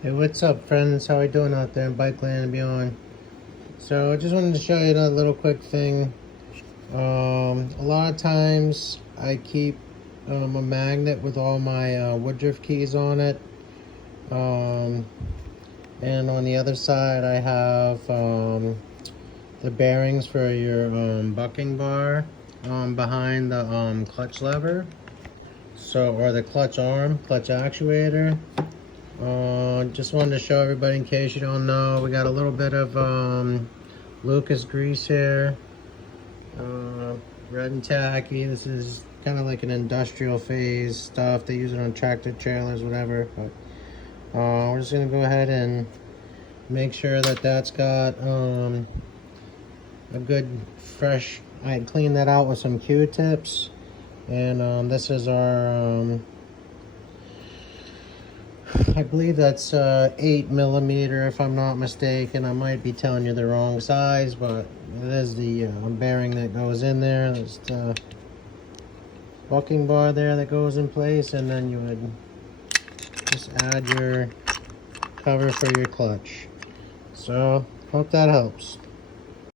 Hey, what's up, friends? How we doing out there in Bike Land and beyond? So I just wanted to show you a little quick thing. A lot of times I keep a magnet with all my Woodruff keys on it. And on the other side I have the bearings for your bucking bar behind the clutch lever. So, or the clutch arm, clutch actuator. Just wanted to show everybody in case you don't know. We got a little bit of Lucas grease here. Red and tacky. This is kind of like an industrial phase stuff. They use it on tractor trailers, whatever. But we're just gonna go ahead and make sure that that's got a good fresh. I cleaned that out with some Q-tips, and this is our I believe that's 8mm if I'm not mistaken. I might be telling you the wrong size, but it is the bearing that goes in there. There's the bucking bar there that goes in place, and then you would just add your cover for your clutch. So hope that helps.